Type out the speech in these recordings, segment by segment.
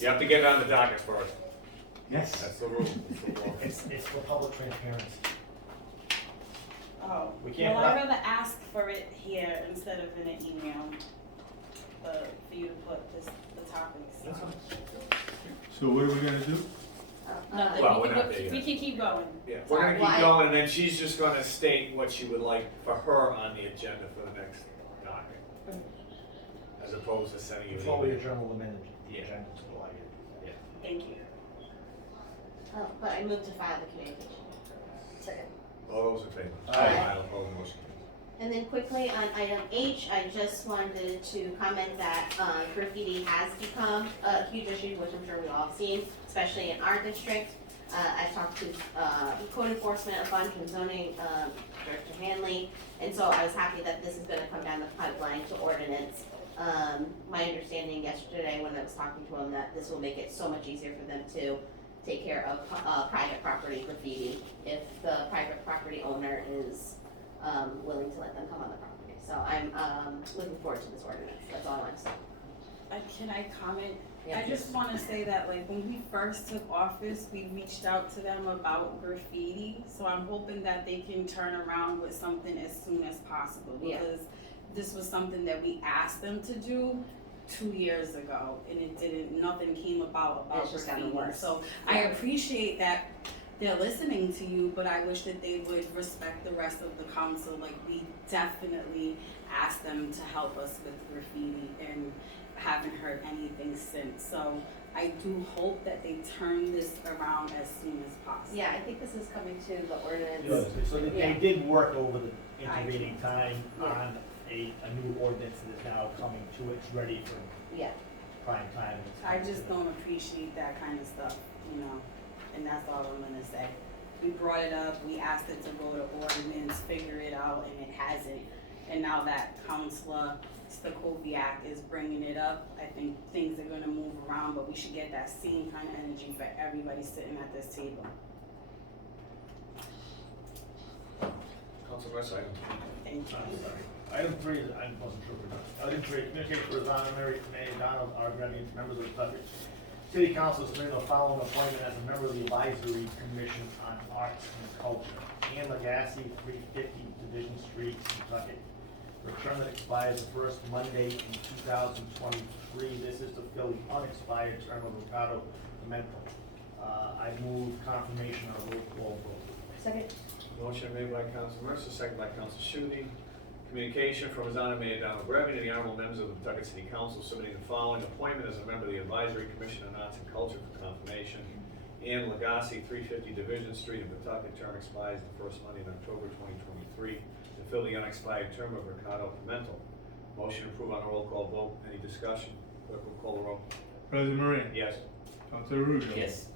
You have to get it on the docket first. Yes. That's the rule. It's for public transparency. Oh, We can't well, I'd put- rather ask for it here instead of in an email, for you to put the topics. That's fine. So what are we gonna do? Nothing, Well, we we're can not go, there yet. we can keep going. Yeah, we're gonna Well, keep I- going, and then she's just gonna state what she would like for her on the agenda for the next docket. As opposed to sending you an Before we email. adjourn, we'll amend the Yeah. agenda to allow you. Thank you. But I moved to file the communication. Second. All those in favor? Aye. Opposed, motion carries. And then quickly on item H, I just wanted to comment that graffiti has become a huge issue, which I'm sure we all have seen, especially in our district. I talked to code enforcement a bunch and zoning Director Hanley, and so I was happy that this is gonna come down the pipeline to ordinance. My understanding yesterday when I was talking to him that this will make it so much easier for them to take care of private property graffiti if the private property owner is willing to let them come on the property. So I'm looking forward to this ordinance, that's all I want to say. Can I comment? Yeah. I just wanna say that, like, when we first took office, we reached out to them about graffiti, so I'm hoping that they can turn around with something as soon as possible, Yeah. because this was something that we asked them to do 2 years ago, and it didn't, nothing came about It's just gotten graffiti. worse. So I appreciate that they're listening to you, but I wish that they would respect the rest of the council, like, we definitely asked them to help us with graffiti, and haven't heard anything since, so I do hope that they turn this around as soon as possible. Yeah, I think this is coming to the ordinance. Good. So they Yeah. did work over the intervening time on a new ordinance that is now coming to, it's ready for Yeah, prime time. and it's I coming just to- don't appreciate that kind of stuff, you know, and that's all I'm gonna say. We brought it up, we asked it to go to ordinance, figure it out, and it hasn't. And now that Counselor Stacoviak is bringing it up, I think things are gonna move around, but we should get that same kind of energy for everybody sitting at this table. Council Mercer, item Thank you. I'm sorry. Item 3 is, I wasn't sure if we're done. Item 3, communicate for Rosanna Mary Donald, our Granby, members of the Suffolk City Council, submitting the following appointment as a member of the Advisory Commission on Arts and Culture. Ann Legacy, 350 Division Street, Kentucky. For a term that expires the first Monday in 2023. This is to fill the unexpired term of Ricardo Pimentel. I move confirmation on a roll call vote. second, Motion made by Council Mercer, second by Council Shudy. Communication from His Honor Mayor Donald Grevy to the honorable members of the Pawtucket City Council submitting the following appointment as a member of the Advisory Commission on Arts and Culture for confirmation. Ann Legacy, 350 Division Street in Pawtucket, term expires the first Monday in October 2023 to fill the unexpired term of Ricardo Pimentel. Motion approved on a roll call vote. Any discussion? Clerk will call the roll. President Moran. Yes. Councilor Ruzo. Yes.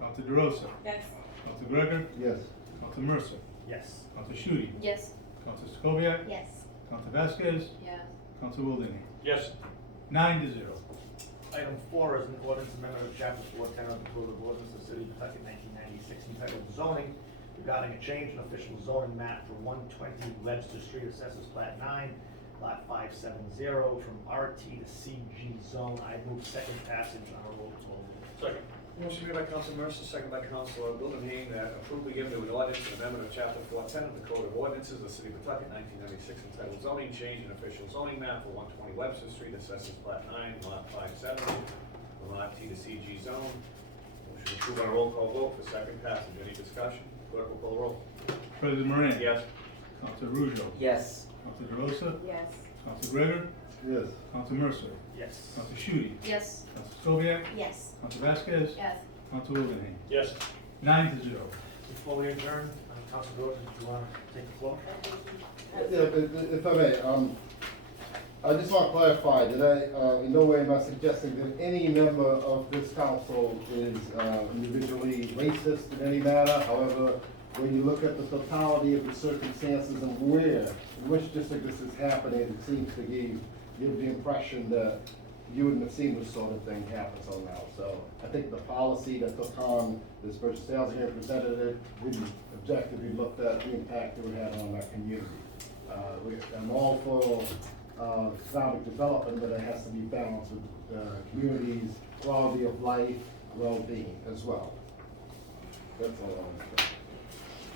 Councilor DeRosa. Yes. Councilor Gregor. Yes. Councilor Mercer. Yes. Councilor Shudy. yes. Councilor Stacoviak. Yes. Councilor Vasquez. Yes. Councilor Wilding. Yes. 9-0. Item 4 is an ordinance amendment of chapter 410 of the Code of Ordinances of the City of Pawtucket, 1996, entitled zoning, regarding a change in official zoning map for 120 Webster Street, Assessors Plat 9, Lot 570, from RT to CG zone. I move second passage on a roll call vote. Second. Motion made by Council Mercer, second by Councilor Wildenhain, that approve be given to an ordinance and amendment of chapter 410 of the Code of Ordinances of the City of Pawtucket, 1996, entitled zoning change in official zoning map for 120 Webster Street, Assessors Plat 9, Lot 570, from RT to CG zone. Motion approved on a roll call vote for second passage. Any discussion? Clerk will call the roll. President Moran. Yes. Councilor Ruzo. Yes. Councilor DeRosa. Yes. Councilor Gregor. Yes. Councilor Mercer. Yes. Councilor Shudy. Yes. Councilor Stacoviak. Yes. Councilor Vasquez. Yes. Councilor Wilding. Yes. 9-0. Before we adjourn, Councilor Gross, do you want to take the floor? Yeah, if I may, I just want to clarify that I, in no way am I suggesting that any member of this council is individually racist in any matter. However, when you look at the totality of the circumstances and where, in which district this is happening, it seems to give the impression that you wouldn't have seen this sort of thing happen so now. So I think the policy that took on this versus sales representative didn't objectively look at the impact it would have on our community. I'm all for economic development, but it has to be balanced with communities quality of life, well-being as well. That's all I want to say.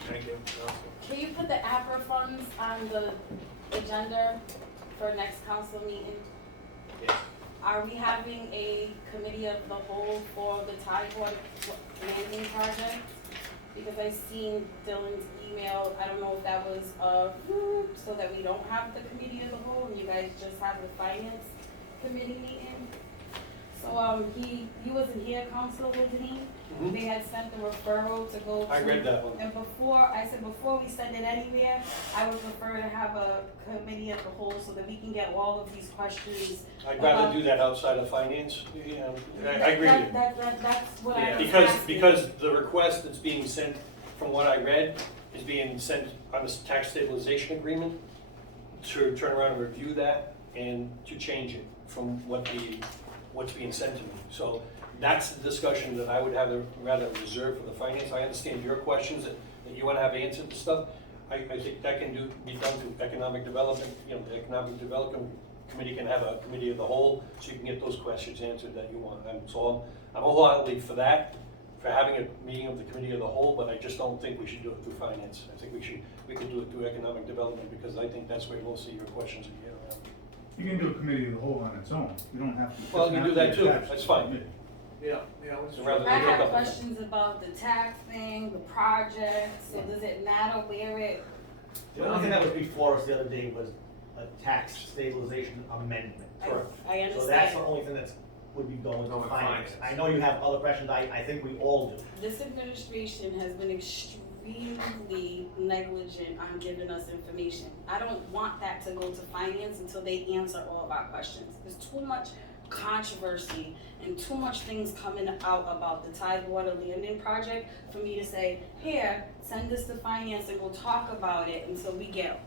Thank you. Council. Can you put the APRA funds on the agenda for next council meeting? Yes. Are we having a committee of the whole for the Tidewater landing project? Because I seen Dylan's email, I don't know if that was, so that we don't have the committee of the whole, and you guys just have the finance committee meeting? So, he wasn't here, Council, wasn't he? Mhm. They had sent the referral to go to. I read that one. And before we send it anywhere, I would prefer to have a committee of the whole so that we can get all of these questions. I'd rather do that outside of finance, I agree with you. That's what I was Because, asking. because the request that's being sent, from what I read, is being sent on this tax stabilization agreement to turn around and review that and to change it from what's being sent to me. So that's the discussion that I would have rather reserve for the finance. I understand your questions that you wanna have answered to stuff. I think that can be done through economic development, the Economic Development Committee can have a committee of the whole, so you can get those questions answered that you want. So I'm wholeheartedly for that, for having a meeting of the committee of the whole, but I just don't think we should do it through finance. I think we could do it through economic development, because I think that's where most of your questions are getting around. You can do a committee of the whole on its own. You don't have to. Well, you do that too. Attached to That's the fine. committee. Yeah, So rather I than take had up. questions about the tax thing, the project, so does it matter where it, The only thing that was before us the other day was a tax stabilization amendment. I Correct. understand. So that's the only thing that's, would be going to Going to finance. finance. I know you have other questions, I think we all do. This administration has been extremely negligent on giving us information. I don't want that to go to finance until they answer all of our questions. There's too much controversy and too much things coming out about the Tidewater landing project for me to say, here, send this to finance and we'll talk about it until we get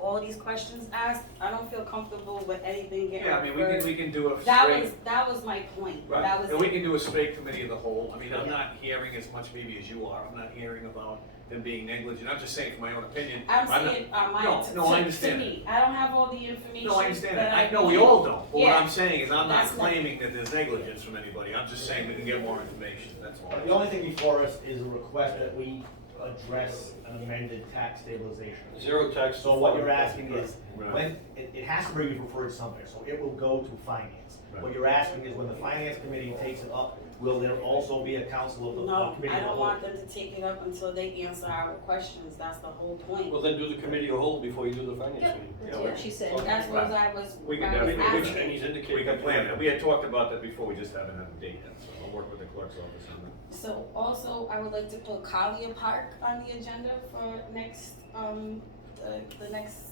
all these questions asked. I don't feel comfortable with anything getting Yeah, I mean, referred. we can do a That straight, was my point. right, That was and we it. can do a straight committee of the whole. I mean, I'm Yeah. not hearing as much maybe as you are. I'm not hearing about them being negligent. I'm just saying for my own opinion. I'm not- saying, my, No, no, I to understand me, I don't have all the information. No, I understand but that. I know we all don't. But what Yeah. I'm saying is I'm not That's not- claiming that there's negligence from anybody. I'm just saying we can get more information, that's all. The only thing before us is a request that we address an amended tax stabilization. Zero tax. So what you're asking is, Right. when, it has to be referred somewhere, so it will go to finance. Right. What you're asking is when the finance committee takes it up, will there also be a council of the No, committee I of the don't whole? want them to take it up until they answer our questions. That's the whole point. Well, then do the committee of whole before you do the finance meeting. That's what she said. That's what I was, We can I was definitely- Which, and asking. he's indicated. We can plan that. We had talked about that before, we just haven't had a date yet, so I'll work with the clerk's office on that. So also, I would like to put Collier Park on the agenda for next, the next,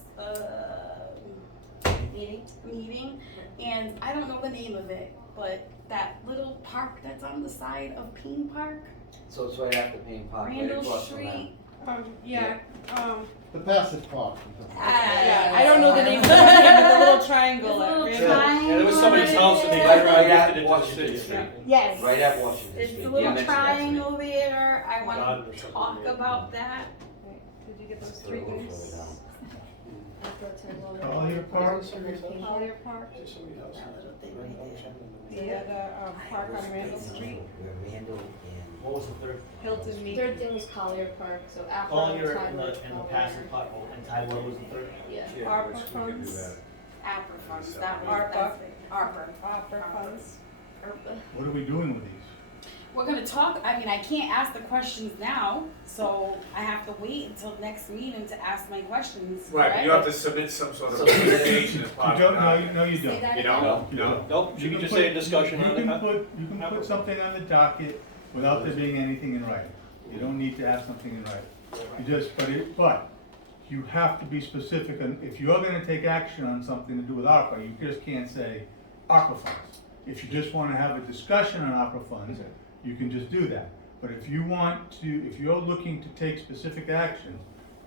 meeting. And I don't know the name of it, but that little park that's on the side of Peen Park, So it's right after Payne Park, right Randall across from that. Street. The passive park. I don't know the name of the name, but the little triangle. The little that- triangle. Yeah, there was somebody's house and they Right, got right drafted at into the Washington city. Street. Yes. Right at Washington It's Street. the You little mentioned that to me. triangle there. I God, want there's to something talk there. about that. Did you get those So three it goes things? further down. Collier Park? Collier Park, There's somebody's house. That little thing right there. the other park on Randall Street, Where Randall and. What was the third? Hilton Mead. Third thing was Collier Park, so after. Collier and the passive park, and Tidewater was the third? Yeah. Yeah, ARPA which we can do funds. that. APRA funds, that was, ARPA. that's it. ARPA. Opera funds. What are we doing with these? We're gonna talk, I mean, I can't ask the questions now, so I have to wait until next meeting to ask my questions, Right, but you have to submit some sort of communication as part You of don't, that. no, you Say don't. that You again? don't? No? Nope, you can just say a discussion on You it. can put something on the docket without there being anything in writing. You don't need to have something in writing. You just, but you have to be specific, and if you're gonna take action on something to do with ARPA, you just can't say ARPA funds. If you just wanna have a discussion on ARPA funds, you can just do that. But if you want to, if you're looking to take specific action,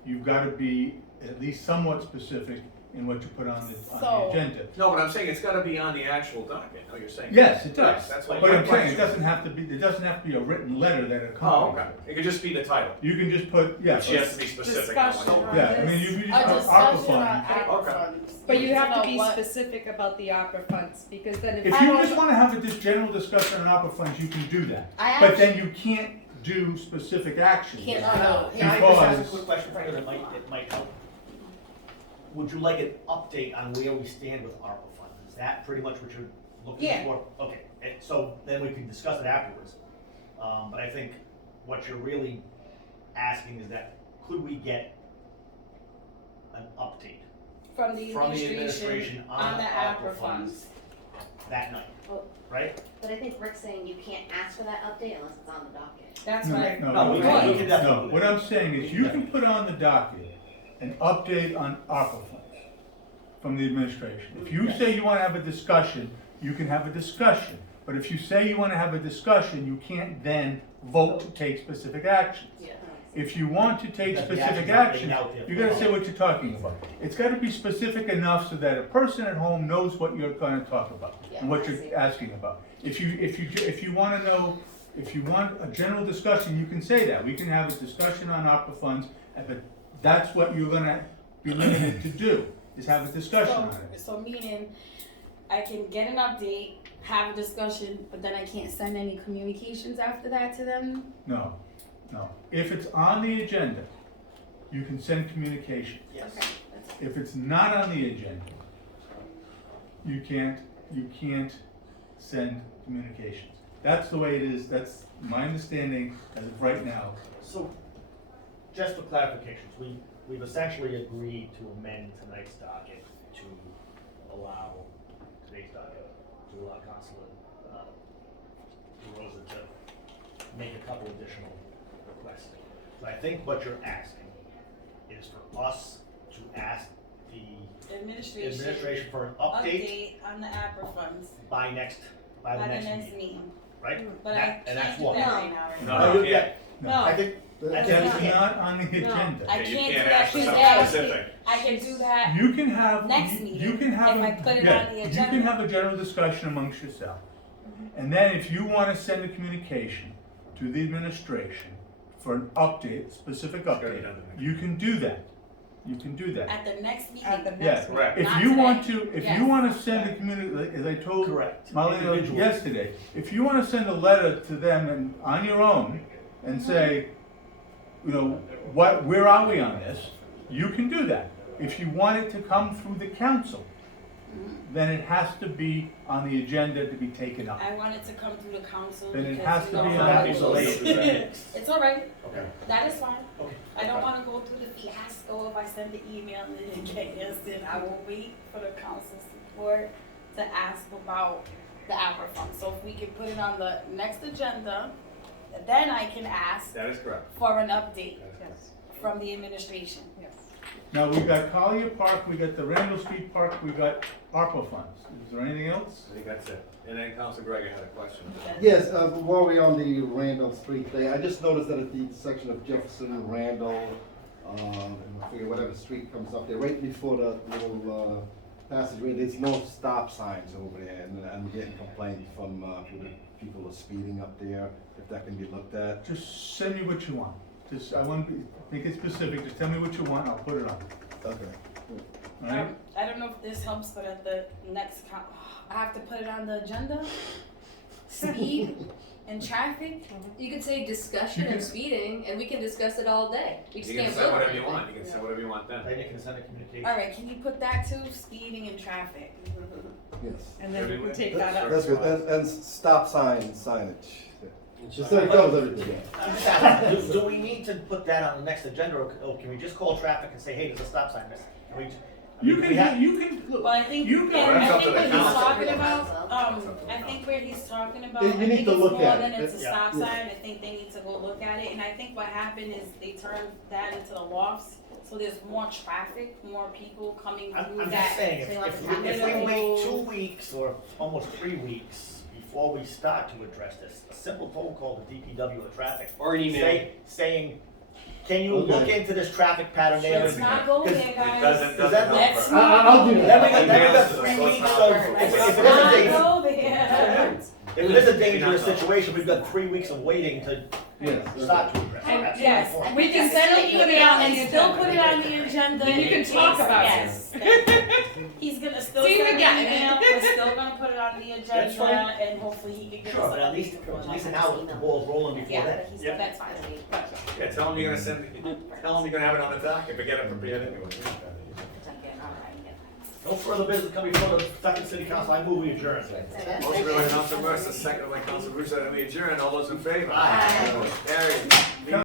you've gotta be at least somewhat specific in what you put on the So- agenda. No, what I'm saying, it's gotta be on the actual docket, no, you're saying. Yes, it does. That's what But my I'm saying, question it doesn't have to be, there doesn't have to be a written letter that Oh, accompanies okay, it. it could just be the title, You can just put, yeah. but she has to be specific. on what Discussion you- on Yeah, I mean, this. you A ARPA discussion on funds. ARPA Okay. funds. But you have to know be what- specific about the opera funds, because then If you just wanna have this general discussion on ARPA funds, you can do that. I But then you can't do specific actions. Can't- Can I just ask a Because- quick question, because it might help? Would you like an update on where we stand with ARPA funds? Is that pretty much what you're looking Yeah. for? Okay, and so then we can discuss it afterwards. But I think what you're really asking is that, could we get an update From the from the administration administration on the ARPA funds. that night, Well, right? But I think Rick's saying you can't ask for that update unless it's on the docket. That's No, right. No, we no, can definitely no. do that. What I'm saying is you can put on the docket an update on ARPA funds from the administration. If you say you wanna have a discussion, you can have a discussion. But if you say you wanna have a discussion, you can't then vote to take specific actions. Yeah. If you want to take That the specific actions are action, laid out there. you gotta say what you're talking about. It's gotta be specific enough so that a person at home knows what you're gonna talk about and what you're asking about. If you wanna know, if you want a general discussion, you can say that. We can have a discussion on ARPA funds, but that's what you're gonna be limited to do, is have a discussion on it. So meaning, I can get an update, have a discussion, but then I can't send any communications after that to them? No, no. If it's on the agenda, you can send communication. Yes. Okay, that's If it's not on the agenda, you can't send communications. That's the way it is, that's my understanding as of right now. So, just for clarifications, we've essentially agreed to amend tonight's docket to allow, today's docket, to allow Councilor, DeRosa to make a couple additional requests. So I think what you're asking is for us to ask the administration for an update on the ARPA funds by the next meeting, meeting. right? But I That- and can't that's do what. that right now. No, you can't. I think, That's That's not- not on the agenda. I Yeah, you can't do can't that ask for today. something specific. I can do that. You can have, Next you meeting, can have, if I put it yeah, on the you agenda. can have a general discussion amongst yourself. And then if you wanna send a communication to the administration for an update, specific gotta be update, done the next you can do that. You can do that. At the next meeting. At the Yeah, next Correct. if Not you today. want to, if Yes. you wanna send a like, as I told correct. Marlene Individually. yesterday, if you wanna send a letter to them and, on your own, and say, you know, where are we on this? You can do that. If you want it to come through the council, then it has to be on the agenda to be taken up. I want it to come through the council Then it because has you to know be how on it the goes. agenda. It's all right. Okay. That is fine. Okay. I don't wanna go through the fiasco if I send the email and then get yes, then I will wait for the council support to ask about the ARPA fund. So if we can put it on the next agenda, then I can ask That is correct. for an update Yes, from the administration. yes. Now, we got Collier Park, we got the Randall Street Park, we got ARPA funds. Is there anything else? I think that's it. And then Council Gregor had a question. Yes, while we're on the Randall Street thing, I just noticed that at the intersection of Jefferson, Randall, I forget whatever street comes up there, right before the little passageway, there's no stop signs over there, and I'm getting complaints from people are speeding up there, if that can be looked at. Just send me what you want. Just, I want, make it specific, just tell me what you want, I'll put it on. Okay. All right? I don't know if this helps, but at the next I have to put it on the agenda. Speed and traffic. You could say discussion You can- of speeding, and we can discuss it all day. We just You can can't say vote on whatever you anything. want, you can say whatever you want then. Then you can send a communication. All right, can you put that too? Speeding and traffic. Yes. And then we Everywhere. can take that up. That's good, and stop signage. Just so it covers everything. I'm just asking, do we need to put that on the next agenda, or can we just call traffic and say, hey, there's a stop sign missing? Can we, I You mean, we have, can, you can, Well, look, I think, You go- and That's I up to think the what he's council. talking about, I think where he's talking about, You I need think to it's look more at than it. it's a Yeah. stop Yeah. sign, I think they need to go look at it, and I think what happened is they turned that into the lofts, so there's more traffic, more people coming I'm through just that. saying, if so you want if to we, have if it we wait available. 2 weeks or almost 3 weeks before we start to address this, a simple phone call to DPW or traffic. Or an email. Saying, Can you look into this traffic pattern there? Let's not go there, It guys. doesn't Is that- help Let's her. I'll do that. Then we got So 3 it's weeks not of, her. if Let's it is a not dangerous, go there. if it is a dangerous situation, we've got 3 weeks of waiting to Yes. start to address. And That's yes, the point. we can send an email and still put it on the agenda. You can talk about it. Yes. He's gonna still See, we send got an it. email, we're still gonna put it on the That's fine. agenda, and hopefully he can get us. Sure, but at least now the ball's rolling before Yeah, that. Yep. that's fine. Yeah, tell him you're gonna tell him you're gonna have it on the docket, but get it prepared anyway. No further business coming before the second city council, I move we adjourn. Motion made by Council Mercer, second by Council Russo, that we adjourn, all those in favor? Aye. Carried.